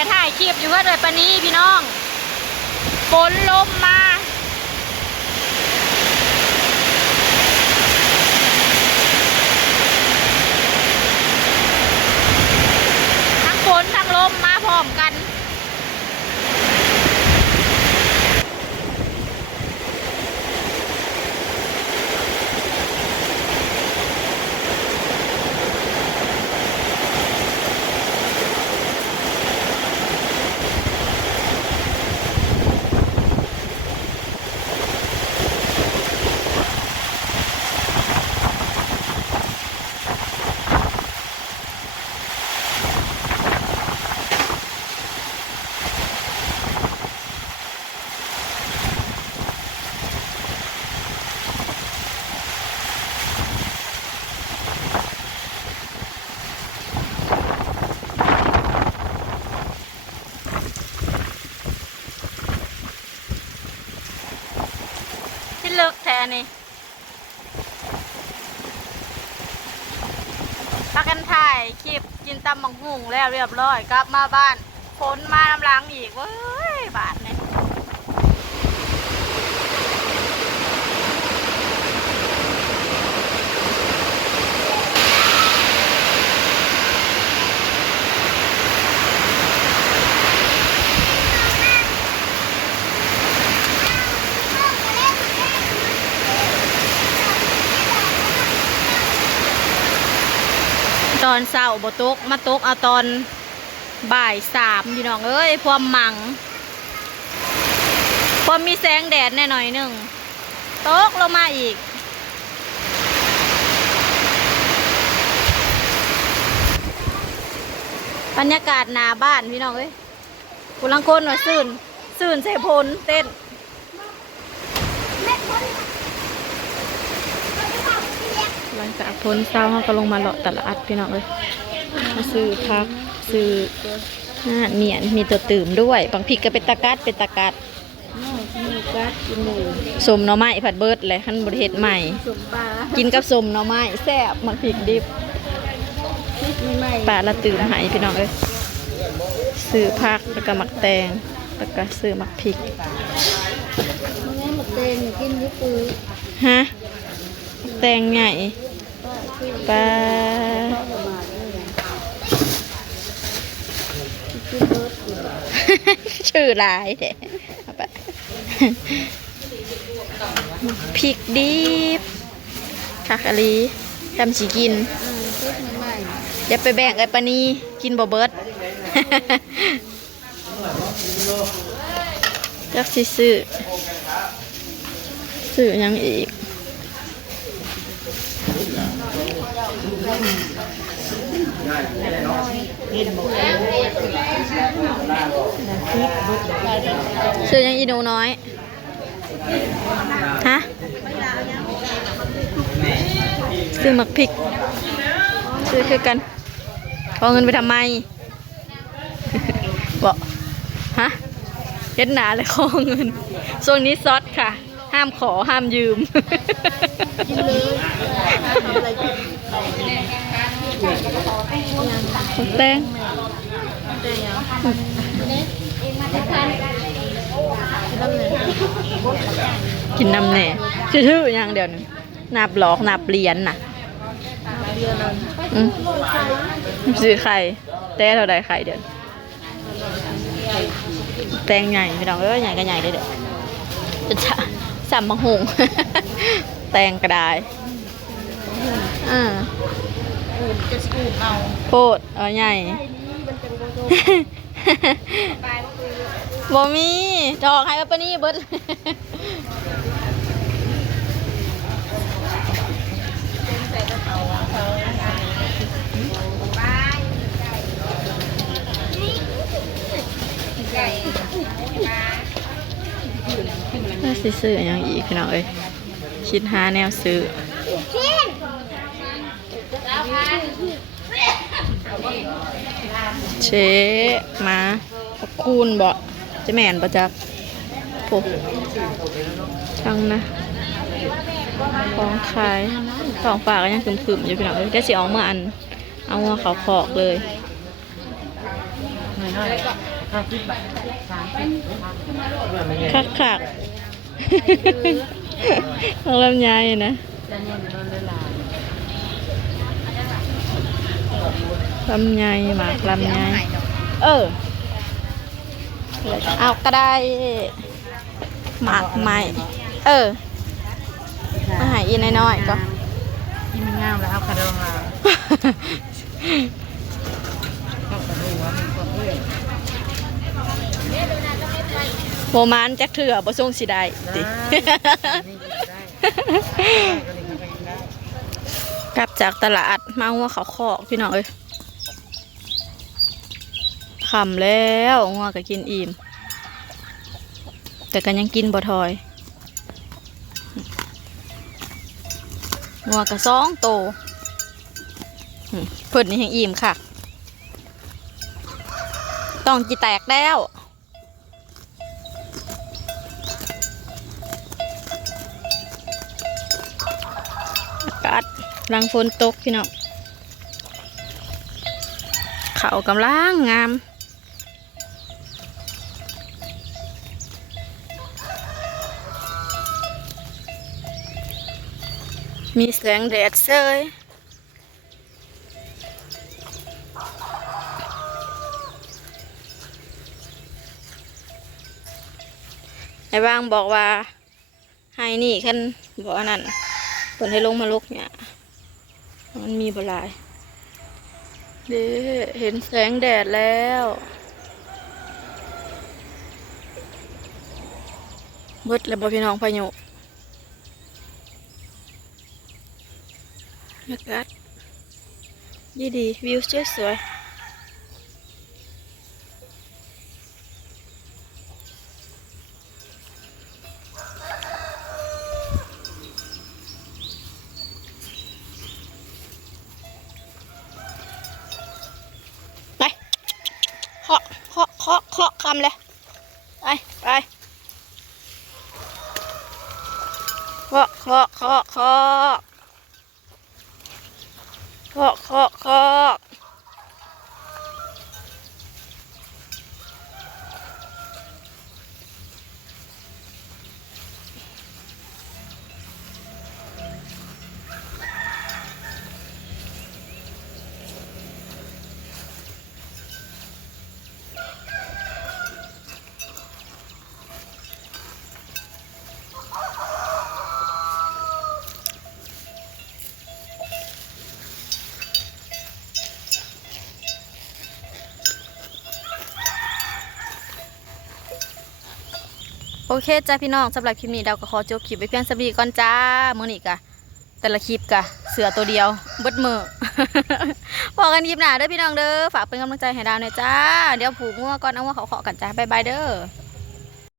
แต่ถ่ายคลิปอยู่ว่าเลยปะนี้พี่น้องฝนลมมาทั้งฝนทั้งลมมาพร้อมกันที่เลิกแทนนี่พักกันถ่ายคลิปกินตำบักหุ่งแล้วเรียบร้อยกลับมาบ้านฝนมาน้ำล้างอีกเว้ยบาดเนี่ยตอนเช้าบ่ตกมาตกเอาตอนบ่าย3พี่น้องเอ้ยพวมมังพวมมีแสงแดดแน่หน่อยหนึ่งตกลงมาอีกบรรยากาศหน้าบ้านพี่น้องเอ้ยผู้ลังคนว่าซื่นใส่พลเต้นหลังจากพ้นเช้าเขาก็ลงมาเลาะตลาดพี่น้องเลยมาซื้อพักซื้อเนียนมีตัวตื่มด้วยบางพริกก็เป็นตะกัดสมหน่อไม้ผัดเบิร์ดเลยขั้นบริเทศใหม่กินกับสมหน่อไม้แซ่บมันพริกดิบปลาละตื่มหายพี่น้องเลยซื้อพักแล้วก็หมักแตงแล้วก็ซื้อหมักพริกฮะแตงใหญ่ปลาชื่อลายเด็พริกดิบคักอะลีจำสีกินอย่าไปแบ่งไอ้ปานีกินบ่เบิดจักสิซื้อยังอีกซื้อยังอีหนูน้อยฮะซื้อหมักพริกซื้อคือกันเอาเงินไปทำไมบอกฮะเฮ็ดหนาเลยขอเงินช่วงนี้ซอสค่ะห้ามขอห้ามยืมแตงกินน้ำแน่ชื่ออย่างเดียวนึงนับหลอกนับเหรียญน่ะซื้อไข่แต่เท่าใดไข่เดี๋ยวแตงใหญ่ไม่ต้องใหญ่ก็ใหญ่ได้เด้อจะสัมมังหงแตงกระดายโคตรใหญ่บ่มีดอกให้ปะนี่เบิดน่าซื้ออย่างอีกพี่น้องเอ้ยคิดหาแนวซื้อเชมาคูณบ่จะแม่นประจักโอ้ช่างนะของขายของฝากก็ยังคึมๆอยู่พี่น้องเอ้ยได้สิเอาเมื่ออันเอาหัวเขาขอกเลย น้อย50 บาท30 คักคักของลำไยนะลำไยหมากลำไยเอาก็ได้หมากใหม่มาหายอีน้อยๆก็ นี่มันงามแล้วเอากระดองมาเอากระดูกว่ามันก็เพื่อน โมมานจักเถื่อบ่ส่งสิได้ติกลับจากตลาดมาหัวเขาคอกพี่น้องเอ้ยขำแล้วงัวก็กินอิ่มแต่ก็ยังกินบ่ทอยงัวก็2 โตเพิ่นนี่ยังอิ่มค่ะต้องจิแตกแล้วอากาศหลังฝนตกพี่น้องเขากำลังงามมีแสงแดดเซยไอ้บางบอกว่าให้นี่ขั้นบอกอันนั้นเปิดให้ลงมาลุกเนี่ยมันมีบลายเด้เห็นแสงแดดแล้วเบิดแล้วบ่พี่น้องพายุอากาศดีวิวสวยไปเคาะคำเลยไปเคาะโอเคจ้าพี่น้องสำหรับคลิปนี้เราก็ขอจบคลิปไว้เพียงสักนิดก่อนจ้ามื้อนี้กะแต่ละคลิปกะเสือตัวเดียวเบิดมือ พอกันคลิปหน้าเด้อพี่น้องเด้อฝากเป็นกำลังใจให้ดาวหน่อยจ้าเดี๋ยวผูกงัวก่อนเอางัวเขากันจ้าบ๊ายบายเด้อ